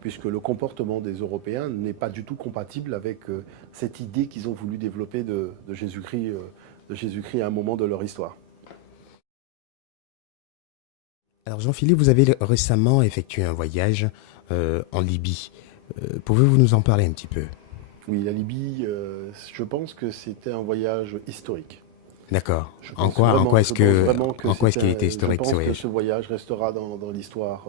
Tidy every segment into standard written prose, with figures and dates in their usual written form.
puisque le comportement des Européens n'est pas du tout compatible avec cette idée qu'ils ont voulu développer de Jésus-Christ à un moment de leur histoire. Alors Jean-Philippe, vous avez récemment effectué un voyage en Libye. Pouvez-vous nous en parler un petit peu? Oui, la Libye, je pense que c'était un voyage historique. D'accord. Je pense vraiment que En quoi est-ce qu'il a été je historique ce pense que voyage? ce voyage restera dans l'histoire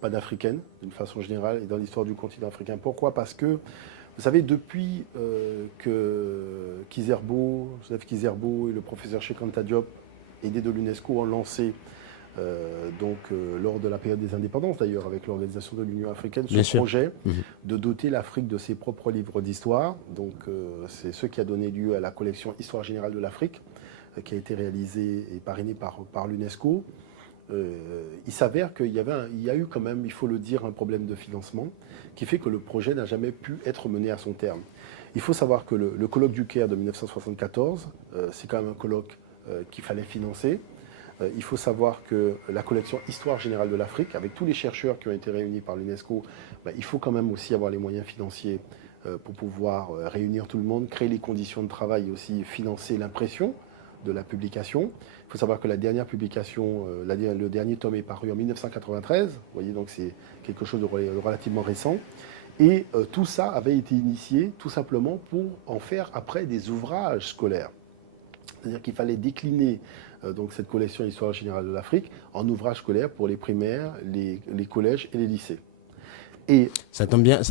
panafricaine, d'une façon générale, et dans l'histoire du continent africain. Pourquoi? Parce que, vous savez, depuis que Joseph Kizerbo et le professeur Cheikh Anta Diop, aidés de l'UNESCO, ont lancé, lors de la période des indépendances d'ailleurs, avec l'organisation de l'Union africaine, ce Bien sûr. projet Mhm. de doter l'Afrique de ses propres livres d'histoire. Donc, c'est ce qui a donné lieu à la collection Histoire générale de l'Afrique, qui a été réalisé et parrainé par l'UNESCO. Il s'avère qu'il y a eu quand même, il faut le dire, un problème de financement qui fait que le projet n'a jamais pu être mené à son terme. Il faut savoir que le colloque du Caire de 1974, c'est quand même un colloque qu'il fallait financer. Il faut savoir que la collection Histoire générale de l'Afrique, avec tous les chercheurs qui ont été réunis par l'UNESCO, il faut quand même aussi avoir les moyens financiers pour pouvoir réunir tout le monde, créer les conditions de travail et aussi financer l'impression de la publication. Il faut savoir que la dernière publication, le dernier tome est paru en 1993, vous voyez, donc c'est quelque chose de relativement récent. Et tout ça avait été initié tout simplement pour en faire après des ouvrages scolaires. C'est-à-dire qu'il fallait décliner donc cette collection Histoire générale de l'Afrique en ouvrages scolaires pour les primaires, les collèges et les lycées. Et ça tombe bien,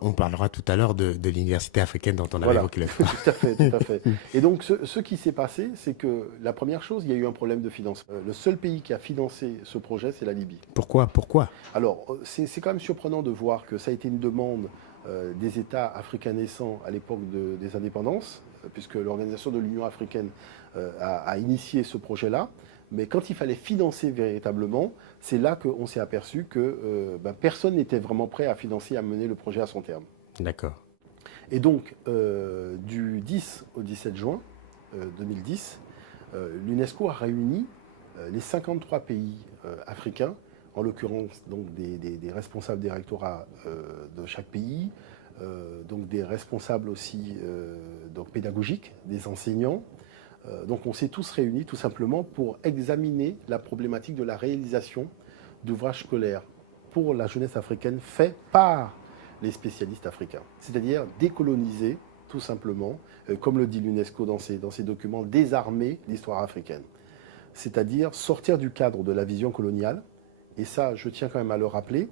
on parlera tout à l'heure de l'université africaine dont on avait voilà, évoqué le tout à fait, tout à fait. Et donc ce qui s'est passé, c'est que la première chose, il y a eu un problème de financement. Le seul pays qui a financé ce projet, c'est la Libye. Pourquoi? Alors, c'est quand même surprenant de voir que ça a été une demande des États africains naissants à l'époque des indépendances, puisque l'organisation de l'Union africaine a initié ce projet-là. Mais quand il fallait financer véritablement, c'est là qu'on s'est aperçu que personne n'était vraiment prêt à financer, à mener le projet à son terme. D'accord. Et donc, du 10 au 17 juin 2010, l'UNESCO a réuni les 53 pays africains, en l'occurrence donc des responsables des rectorats de chaque pays, donc des responsables aussi donc pédagogiques, des enseignants. Donc on s'est tous réunis tout simplement pour examiner la problématique de la réalisation d'ouvrages scolaires pour la jeunesse africaine faits par les spécialistes africains. C'est-à-dire décoloniser tout simplement, comme le dit l'UNESCO dans ses documents, désarmer l'histoire africaine. C'est-à-dire sortir du cadre de la vision coloniale, et ça je tiens quand même à le rappeler,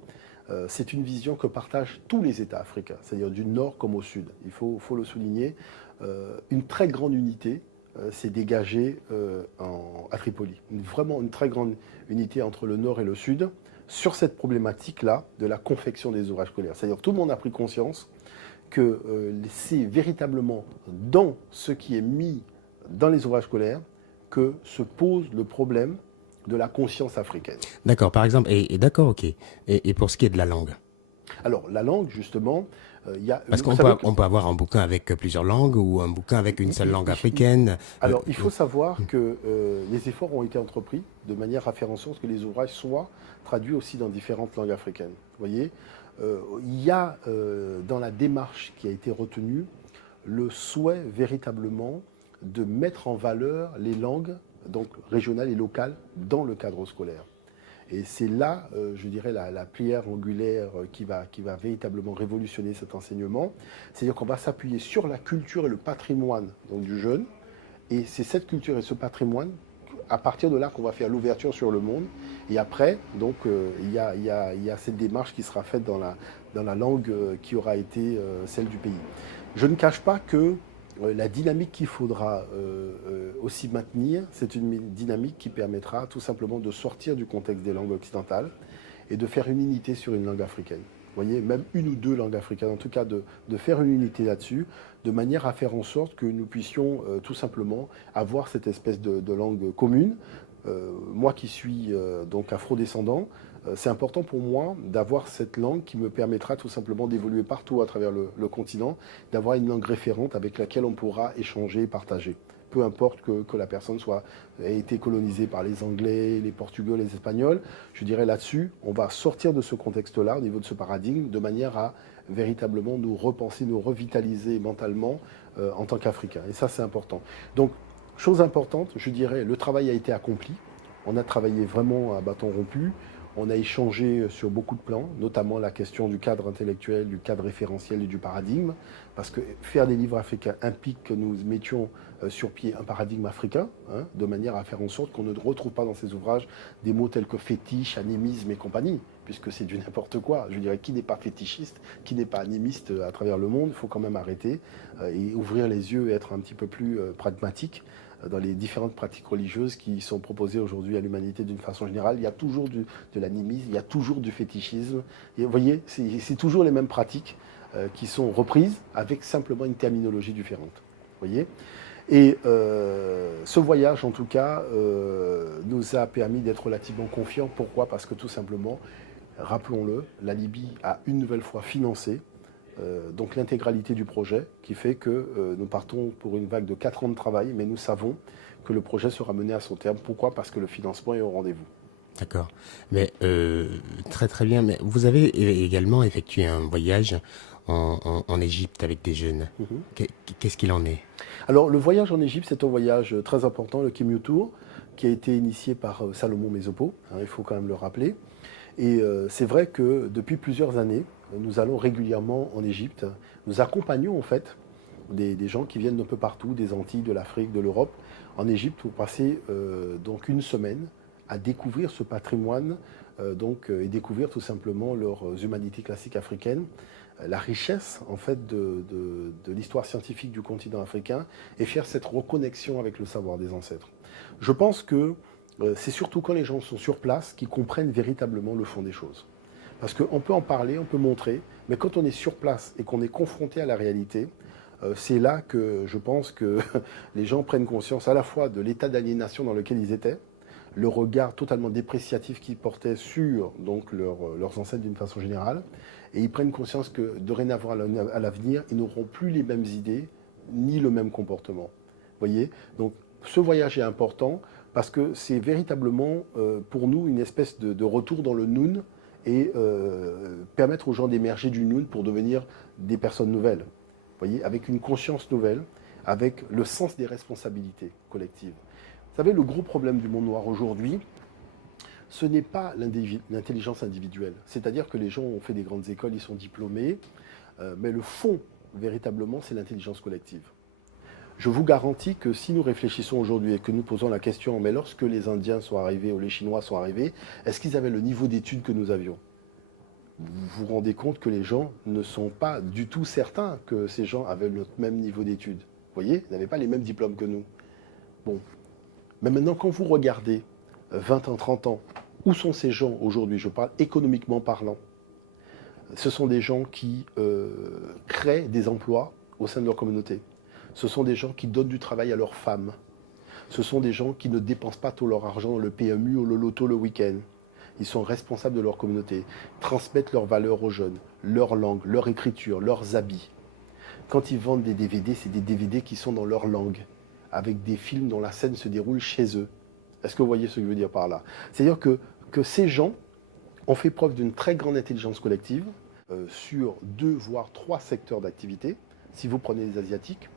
c'est une vision que partagent tous les États africains, c'est-à-dire du nord comme au sud. Il faut le souligner, une très grande unité s'est dégagée à Tripoli. Vraiment une très grande unité entre le nord et le sud sur cette problématique-là de la confection des ouvrages scolaires. C'est-à-dire que tout le monde a pris conscience que c'est véritablement dans ce qui est mis dans les ouvrages scolaires que se pose le problème de la conscience africaine. D'accord, par exemple, d'accord, ok. Et pour ce qui est de la langue? Alors, la langue, justement, il y a... Parce qu'on peut avoir un bouquin avec plusieurs langues ou un bouquin avec une seule langue africaine. Alors, il faut savoir que les efforts ont été entrepris de manière à faire en sorte que les ouvrages soient traduits aussi dans différentes langues africaines. Vous voyez, il y a dans la démarche qui a été retenue le souhait véritablement de mettre en valeur les langues donc régionales et locales dans le cadre scolaire. Et c'est là, je dirais, la pierre angulaire qui va véritablement révolutionner cet enseignement. C'est-à-dire qu'on va s'appuyer sur la culture et le patrimoine donc, du jeune. Et c'est cette culture et ce patrimoine, à partir de là, qu'on va faire l'ouverture sur le monde. Et après, donc, il y a cette démarche qui sera faite dans la langue qui aura été celle du pays. Je ne cache pas que la dynamique qu'il faudra aussi maintenir, c'est une dynamique qui permettra tout simplement de sortir du contexte des langues occidentales et de faire une unité sur une langue africaine. Vous voyez, même une ou deux langues africaines, en tout cas de faire une unité là-dessus, de manière à faire en sorte que nous puissions tout simplement avoir cette espèce de langue commune. Moi qui suis donc afro-descendant, c'est important pour moi d'avoir cette langue qui me permettra tout simplement d'évoluer partout à travers le continent, d'avoir une langue référente avec laquelle on pourra échanger et partager. peu importe que la personne ait été colonisée par les Anglais, les Portugais, les Espagnols. Je dirais là-dessus, on va sortir de ce contexte-là, au niveau de ce paradigme, de manière à véritablement nous repenser, nous revitaliser mentalement en tant qu'Africains. Et ça, c'est important. Donc, chose importante, je dirais, le travail a été accompli. On a travaillé vraiment à bâton rompu. On a échangé sur beaucoup de plans, notamment la question du cadre intellectuel, du cadre référentiel et du paradigme, parce que faire des livres africains implique que nous mettions sur pied un paradigme africain, de manière à faire en sorte qu'on ne retrouve pas dans ces ouvrages des mots tels que fétiche, animisme et compagnie, puisque c'est du n'importe quoi. Je dirais, qui n'est pas fétichiste, qui n'est pas animiste à travers le monde, il faut quand même arrêter et ouvrir les yeux et être un petit peu plus pragmatique dans les différentes pratiques religieuses qui sont proposées aujourd'hui à l'humanité d'une façon générale. Il y a toujours de l'animisme, il y a toujours du fétichisme. Et vous voyez, c'est toujours les mêmes pratiques qui sont reprises avec simplement une terminologie différente. Vous voyez ? Et ce voyage, en tout cas, nous a permis d'être relativement confiants. Pourquoi ? Parce que tout simplement, rappelons-le, la Libye a une nouvelle fois financé donc l'intégralité du projet, qui fait que nous partons pour une vague de 4 ans de travail, mais nous savons que le projet sera mené à son terme. Pourquoi ? Parce que le financement est au rendez-vous. D'accord. Mais très très bien. Mais vous avez également effectué un voyage en Égypte avec des jeunes. Qu'est-ce qu'il en est ? Alors le voyage en Égypte, c'est un voyage très important, le Kimyu Tour, qui a été initié par Salomon Mesopo, il faut quand même le rappeler. Et c'est vrai que depuis plusieurs années, nous allons régulièrement en Égypte. Nous accompagnons en fait des gens qui viennent d'un peu partout, des Antilles, de l'Afrique, de l'Europe, en Égypte pour passer donc une semaine à découvrir ce patrimoine et découvrir tout simplement leurs humanités classiques africaines, la richesse en fait de l'histoire scientifique du continent africain et faire cette reconnexion avec le savoir des ancêtres. Je pense que c'est surtout quand les gens sont sur place qu'ils comprennent véritablement le fond des choses. Parce qu'on peut en parler, on peut montrer, mais quand on est sur place et qu'on est confronté à la réalité, c'est là que je pense que les gens prennent conscience à la fois de l'état d'aliénation dans lequel ils étaient, le regard totalement dépréciatif qu'ils portaient sur donc, leurs ancêtres d'une façon générale, et ils prennent conscience que dorénavant à l'avenir, ils n'auront plus les mêmes idées, ni le même comportement. Vous voyez ? Donc ce voyage est important parce que c'est véritablement pour nous une espèce de retour dans le Noun et permettre aux gens d'émerger du Noun pour devenir des personnes nouvelles. Vous voyez, avec une conscience nouvelle, avec le sens des responsabilités collectives. Vous savez, le gros problème du monde noir aujourd'hui, ce n'est pas l'intelligence individuelle. C'est-à-dire que les gens ont fait des grandes écoles, ils sont diplômés, mais le fond, véritablement, c'est l'intelligence collective. Je vous garantis que si nous réfléchissons aujourd'hui et que nous posons la question, mais lorsque les Indiens sont arrivés ou les Chinois sont arrivés, est-ce qu'ils avaient le niveau d'études que nous avions ? Vous vous rendez compte que les gens ne sont pas du tout certains que ces gens avaient le même niveau d'études. Vous voyez, ils n'avaient pas les mêmes diplômes que nous. Bon. Mais maintenant, quand vous regardez 20 ans, 30 ans, où sont ces gens aujourd'hui ? Je parle économiquement parlant. Ce sont des gens qui créent des emplois au sein de leur communauté. Ce sont des gens qui donnent du travail à leurs femmes. Ce sont des gens qui ne dépensent pas tout leur argent dans le PMU ou le loto le week-end. Ils sont responsables de leur communauté, transmettent leurs valeurs aux jeunes, leur langue, leur écriture, leurs habits. Quand ils vendent des DVD, c'est des DVD qui sont dans leur langue, avec des films dont la scène se déroule chez eux. Est-ce que vous voyez ce que je veux dire par là ? C'est-à-dire que ces gens ont fait preuve d'une très grande intelligence collective sur 2 voire 3 secteurs d'activité. Si vous prenez les Asiatiques,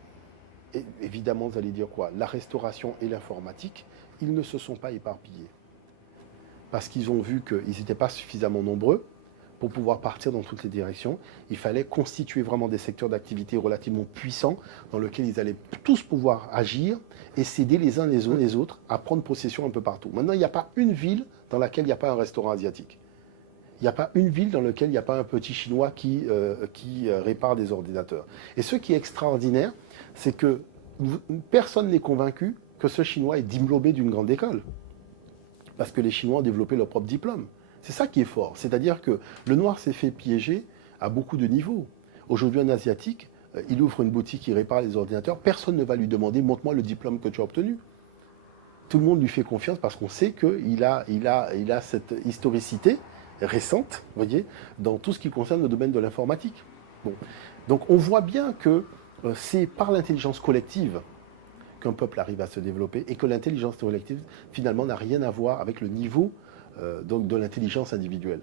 et évidemment, vous allez dire quoi ? La restauration et l'informatique, ils ne se sont pas éparpillés. Parce qu'ils ont vu qu'ils n'étaient pas suffisamment nombreux pour pouvoir partir dans toutes les directions. Il fallait constituer vraiment des secteurs d'activité relativement puissants dans lesquels ils allaient tous pouvoir agir et s'aider les uns les autres à prendre possession un peu partout. Maintenant, il n'y a pas une ville dans laquelle il n'y a pas un restaurant asiatique. Il n'y a pas une ville dans laquelle il n'y a pas un petit Chinois qui répare des ordinateurs. Et ce qui est extraordinaire, c'est que personne n'est convaincu que ce Chinois est diplômé d'une grande école. Parce que les Chinois ont développé leur propre diplôme. C'est ça qui est fort. C'est-à-dire que le noir s'est fait piéger à beaucoup de niveaux. Aujourd'hui, un Asiatique, il ouvre une boutique, il répare les ordinateurs. Personne ne va lui demander « montre-moi le diplôme que tu as obtenu ». Tout le monde lui fait confiance parce qu'on sait qu'il a cette historicité récente, vous voyez, dans tout ce qui concerne le domaine de l'informatique. Bon. Donc on voit bien que c'est par l'intelligence collective qu'un peuple arrive à se développer et que l'intelligence collective, finalement, n'a rien à voir avec le niveau donc, de l'intelligence individuelle.